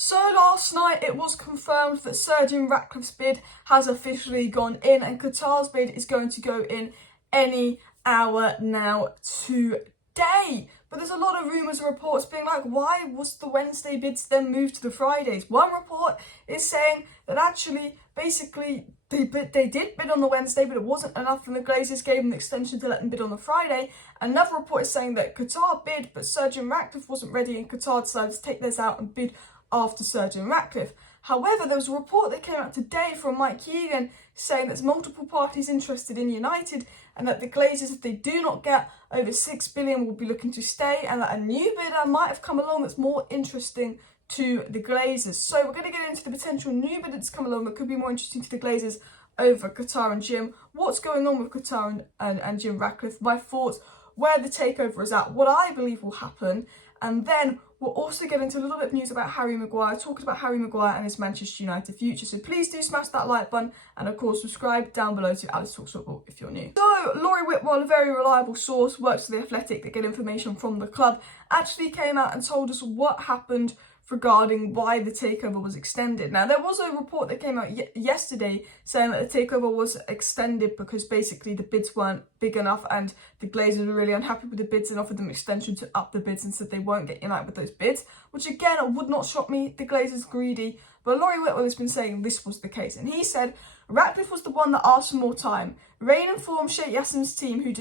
So last night it was confirmed that Sheik Jassim and Ratcliffe's bid has officially gone in, and Qatar's bid is going to go in any hour now today. But there's a lot of rumours and reports being like, why was the Wednesday bids then moved to the Fridays? One report is saying that actually, basically, they did bid on the Wednesday, but it wasn't enough, and the Glazers gave them the extension to let them bid on the Friday. Another report is saying that Qatar bid, but Sheik Jassim and Ratcliffe wasn't ready, and Qatar decided to take theirs out and bid after Sheik Jassim and Ratcliffe. However, there was a report that came out today from Mike Keegan saying there's multiple parties interested in United, and that the Glazers, if they do not get over 6 billion, will be looking to stay, and that a new bidder might have come along that's more interesting to the Glazers. So we're going to get into the potential new bidder that's come along that could be more interesting to the Glazers over Qatar and Jim. What's going on with Qatar and Jim Ratcliffe, my thoughts, where the takeover is at, what I believe will happen, and then we'll also get into a little bit of news about Harry Maguire, talking about Harry Maguire and his Manchester United future. So please do smash that like button, and of course subscribe down below to Alice Talks Football if you're new. So Laurie Whitwell, a very reliable source, works for The Athletic, that get information from the club, actually came out and told us what happened regarding why the takeover was extended. Now, there was a report that came out yesterday saying that the takeover was extended because basically the bids weren't big enough, and the Glazers were really unhappy with the bids and offered them extension to up the bids and said they won't get United with those bids, which again would not shock me. The Glazers greedy, but Laurie Whitwell has been saying this was the case, and he said Ratcliffe was the one that asked for more time. Rain informed Sheik Jassim's team, who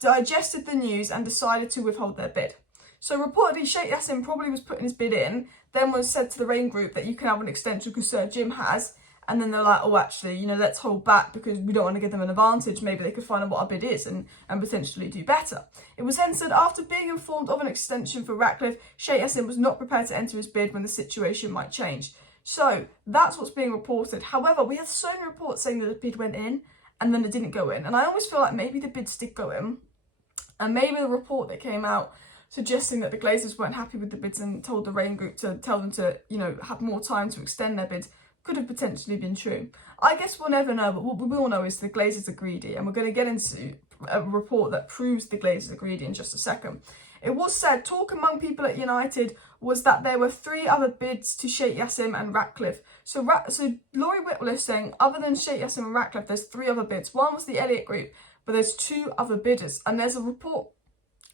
digested the news and decided to withhold their bid. So reportedly, Sheik Jassim probably was putting his bid in, then was said to the Rain Group that you can have an extension because Sheik Jim has, and then they're like, oh, actually, let's hold back because we don't want to give them an advantage. Maybe they could find out what our bid is and potentially do better. It was then said, after being informed of an extension for Ratcliffe, Sheik Jassim was not prepared to enter his bid when the situation might change. So that's what's being reported. However, we have so many reports saying that the bid went in and then it didn't go in. And I always feel like maybe the bids did go in, and maybe the report that came out suggesting that the Glazers weren't happy with the bids and told the Rain Group to tell them to, have more time to extend their bids could have potentially been true. I guess we'll never know, but what we will know is the Glazers are greedy, and we're going to get into a report that proves the Glazers are greedy in just a second. It was said, talk among people at United was that there were 3 other bids to Sheik Jassim and Ratcliffe. So Laurie Whitwell is saying, other than Sheik Jassim and Ratcliffe, there's 3 other bids. One was the Elliott Group, but there's 2 other bidders, and there's a report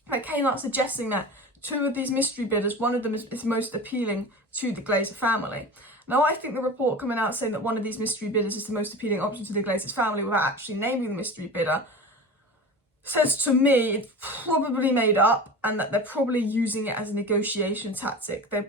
that came out suggesting that 2 of these mystery bidders, one of them is most appealing to the Glazer family. Now, I think the report coming out saying that one of these mystery bidders is the most appealing option to the Glazers family without actually naming the mystery bidder says to me it's probably made up, and that they're probably using it as a negotiation tactic. They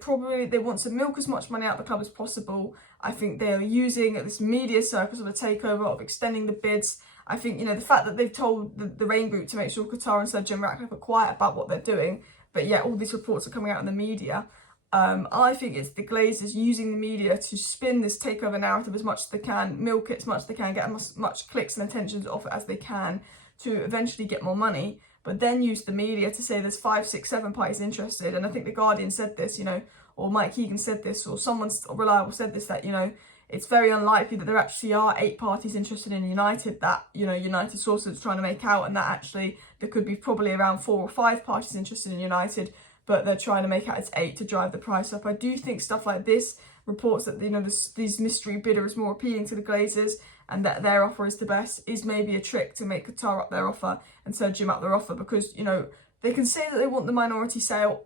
want to milk as much money out of the club as possible. I think they are using this media circus of a takeover, of extending the bids. I think, the fact that they've told the Rain Group to make sure Qatar and Sheik Jassim and Ratcliffe are quiet about what they're doing, but yet all these reports are coming out in the media. I think it's the Glazers using the media to spin this takeover narrative as much as they can, milk it as much as they can, get as much clicks and attention off it as they can to eventually get more money, but then use the media to say there's 5, 6, 7 parties interested. And I think The Guardian said this, or Mike Keegan said this, or someone reliable said this, that, it's very unlikely that there actually are 8 parties interested in United, that, United sources are trying to make out, and that actually there could be probably around 4 or 5 parties interested in United, but they're trying to make out it's 8 to drive the price up. I do think stuff like this reports that, these mystery bidder is more appealing to the Glazers, and that their offer is the best, is maybe a trick to make Qatar up their offer and Sheik Jim up their offer, because, they can say that they want the minority sale,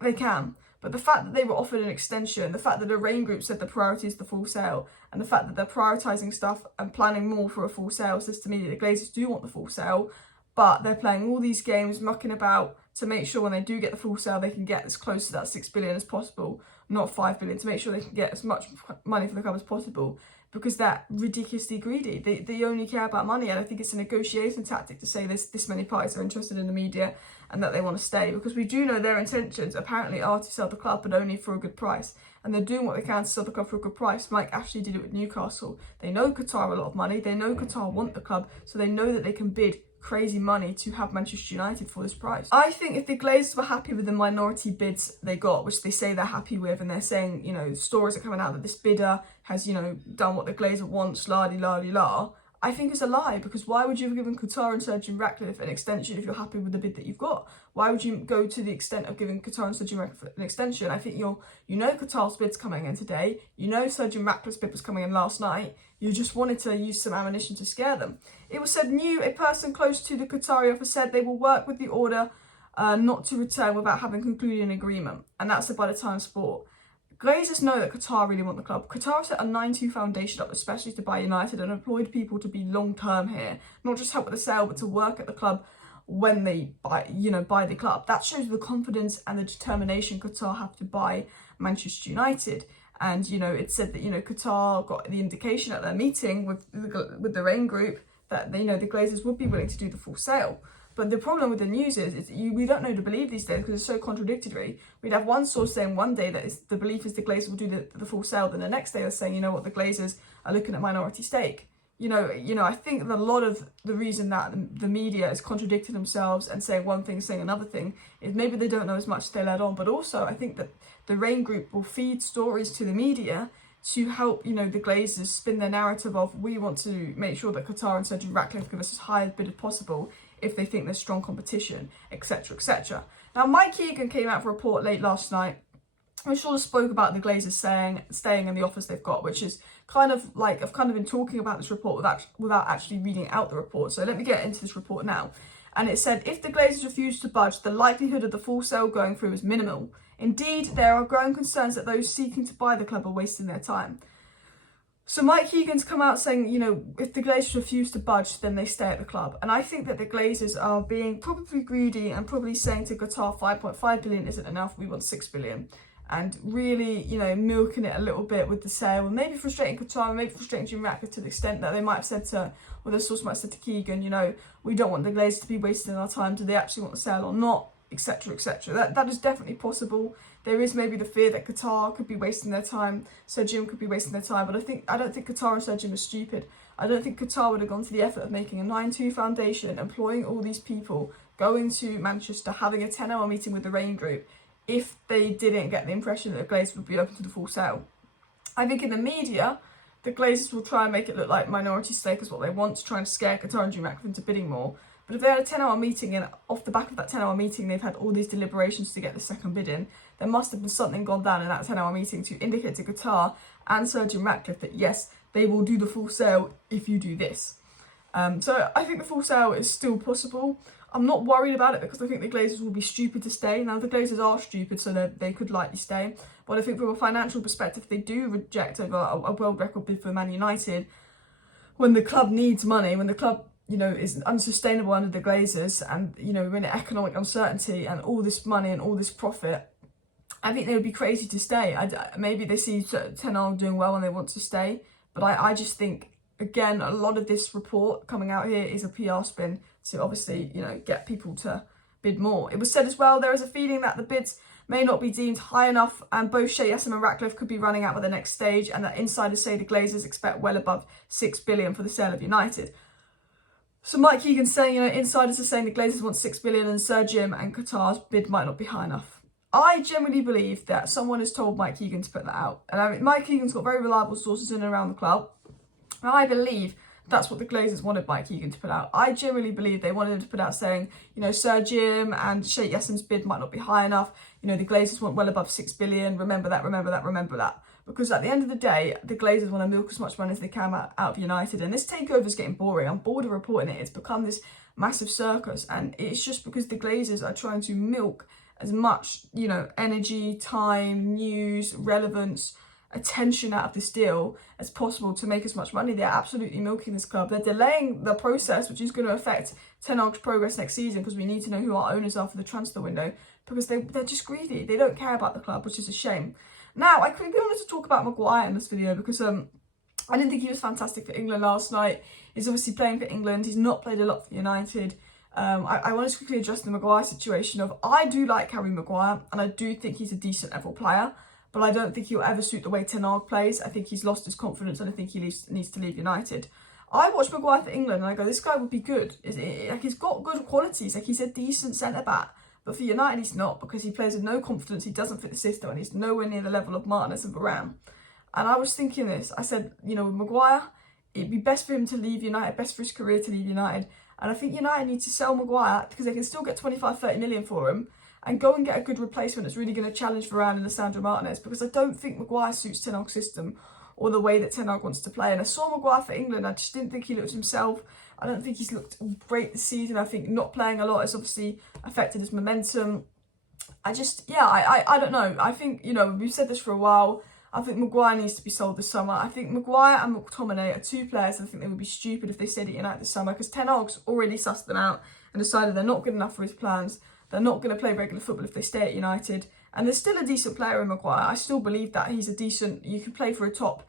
they can. But the fact that they were offered an extension, the fact that the Rain Group said the priority is the full sale, and the fact that they're prioritising stuff and planning more for a full sale says to me that the Glazers do want the full sale, but they're playing all these games, mucking about to make sure when they do get the full sale, they can get as close to that 6 billion as possible, not 5 billion, to make sure they can get as much money for the club as possible, because they're ridiculously greedy. They only care about money, and I think it's a negotiation tactic to say this many parties are interested in the media and that they want to stay, because we do know their intentions apparently are to sell the club, but only for a good price, and they're doing what they can to sell the club for a good price. Mike Ashley did it with Newcastle. They know Qatar a lot of money, they know Qatar want the club, so they know that they can bid crazy money to have Manchester United for this price. I think if the Glazers were happy with the minority bids they got, which they say they're happy with, and they're saying, stories are coming out that this bidder has, done what the Glazer wants, la-di-la-di-la, I think it's a lie, because why would you have given Qatar and Sir Jim Ratcliffe an extension if you're happy with the bid that you've got? Why would you go to the extent of giving Qatar and Sir Jim Ratcliffe an extension? I think you know Qatar's bid's coming in today. You know Sir Jim Ratcliffe's bid was coming in last night. You just wanted to use some ammunition to scare them. It was said a person close to the Qatari offer said they will work with the order not to return without having concluded an agreement. And that's said by the Times Sport. Glazers know that Qatar really want the club. Qatar set a 9-2 foundation up, especially to buy United, and employed people to be long-term here, not just help with the sale, but to work at the club when they buy the club. That shows the confidence and the determination Qatar have to buy Manchester United. And it said that Qatar got the indication at their meeting with the Rain Group that the Glazers would be willing to do the full sale. But the problem with the news is we don't know to believe these days, because it's so contradictory. We'd have one source saying one day that the belief is the Glazers will do the full sale, then the next day they're saying, the Glazers are looking at minority stake. I think that a lot of the reason that the media is contradicting themselves and saying one thing, saying another thing, is maybe they don't know as much as they let on. But also, I think that the Rain Group will feed stories to the media to help, the Glazers spin their narrative of, we want to make sure that Qatar and Sir Jim Ratcliffe give us as high a bid as possible if they think there's strong competition, etc., etc. Now, Mike Keegan came out with a report late last night, which sort of spoke about the Glazers staying in the offers they've got, which is kind of like, I've kind of been talking about this report without actually reading out the report. So let me get into this report now. And it said, if the Glazers refuse to budge, the likelihood of the full sale going through is minimal. Indeed, there are growing concerns that those seeking to buy the club are wasting their time. So Mike Keegan's come out saying, if the Glazers refuse to budge, then they stay at the club. And I think that the Glazers are being probably greedy and probably saying to Qatar 5.5 billion isn't enough, we want 6 billion. And really, milking it a little bit with the sale, and maybe frustrating Qatar, and maybe frustrating Jim Ratcliffe to the extent that they might have said to, or the source might have said to Keegan, we don't want the Glazers to be wasting our time. Do they actually want the sale or not? Etc. etc. That is definitely possible. There is maybe the fear that Qatar could be wasting their time, Sir Jim could be wasting their time, but I don't think Qatar and Sir Jim are stupid. I don't think Qatar would have gone to the effort of making a 9-2 foundation, employing all these people, going to Manchester, having a 10-hour meeting with the Rain Group, if they didn't get the impression that the Glazers would be open to the full sale. I think in the media, the Glazers will try and make it look like minority stake is what they want, to try and scare Qatar and Jim Ratcliffe into bidding more. But if they had a 10-hour meeting, and off the back of that 10-hour meeting they've had all these deliberations to get the second bid in, there must have been something gone down in that 10-hour meeting to indicate to Qatar and Sir Jim Ratcliffe that yes, they will do the full sale if you do this. So I think the full sale is still possible. I'm not worried about it, because I think the Glazers will be stupid to stay. Now, the Glazers are stupid, so they could likely stay. But I think from a financial perspective, they do reject over a world record bid for Man United when the club needs money, when the club is unsustainable under the Glazers, and we're in economic uncertainty and all this money and all this profit. I think they would be crazy to stay. Maybe they see Ten Hag doing well and they want to stay, but I just think, again, a lot of this report coming out here is a PR spin to obviously get people to bid more. It was said as well, there is a feeling that the bids may not be deemed high enough, and both Sheik Jassim and Ratcliffe could be running out with the next stage, and that insiders say the Glazers expect well above 6 billion for the sale of United. So Mike Keegan's saying, insiders are saying the Glazers want 6 billion and Sir Jim and Qatar's bid might not be high enough. I generally believe that someone has told Mike Keegan to put that out. And Mike Keegan's got very reliable sources in and around the club. And I believe that's what the Glazers wanted Mike Keegan to put out. I generally believe they wanted him to put out saying, Sir Jim and Sheik Jassim's bid might not be high enough. The Glazers want well above 6 billion. Remember that, remember that, remember that. Because at the end of the day, the Glazers want to milk as much money as they can out of United. And this takeover is getting boring. I'm bored of reporting it. It's become this massive circus. And it's just because the Glazers are trying to milk as much, energy, time, news, relevance, attention out of this deal as possible to make as much money. They're absolutely milking this club. They're delaying the process, which is going to affect Ten Hag's progress next season, because we need to know who our owners are for the transfer window, because they're just greedy. They don't care about the club, which is a shame. Now, I quickly wanted to talk about Maguire in this video, because I didn't think he was fantastic for England last night. He's obviously playing for England. He's not played a lot for United. I wanted to quickly address the Maguire situation of, I do like Harry Maguire, and I do think he's a decent level player, but I don't think he'll ever suit the way Ten Hag plays. I think he's lost his confidence, and I think he needs to leave United. I watched Maguire for England, and I go, this guy would be good. He's got good qualities. He's a decent centre-back. But for United, he's not, because he plays with no confidence, he doesn't fit the system, and he's nowhere near the level of Martinez and Varane. And I was thinking this, I said, with Maguire, it'd be best for him to leave United, best for his career to leave United. And I think United need to sell Maguire because they can still get 25-30 million for him and go and get a good replacement that's really going to challenge Varane and Lisandro Martinez, because I don't think Maguire suits Ten Hag's system or the way that Ten Hag wants to play. And I saw Maguire for England, I just didn't think he looked himself. I don't think he's looked great this season. I think not playing a lot has obviously affected his momentum. I don't know. I think, we've said this for a while. I think Maguire needs to be sold this summer. I think Maguire and McTominay are two players that I think they would be stupid if they stayed at United this summer, because Ten Hag's already sussed them out and decided they're not good enough for his plans. They're not going to play regular football if they stay at United. And there's still a decent player in Maguire. I still believe that he's you can play for a top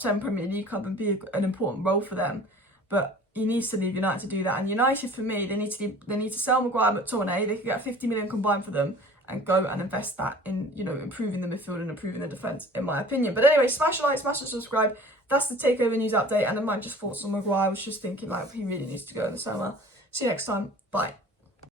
10 Premier League club and be an important role for them. But he needs to leave United to do that. And United, for me, they need to sell Maguire and McTominay. They could get 50 million combined for them and go and invest that in, improving the midfield and improving the defence, in my opinion. But anyway, smash a like, smash and subscribe. That's the Takeover news update. And then my just thoughts on Maguire. I was just thinking, he really needs to go in the summer. See you next time. Bye.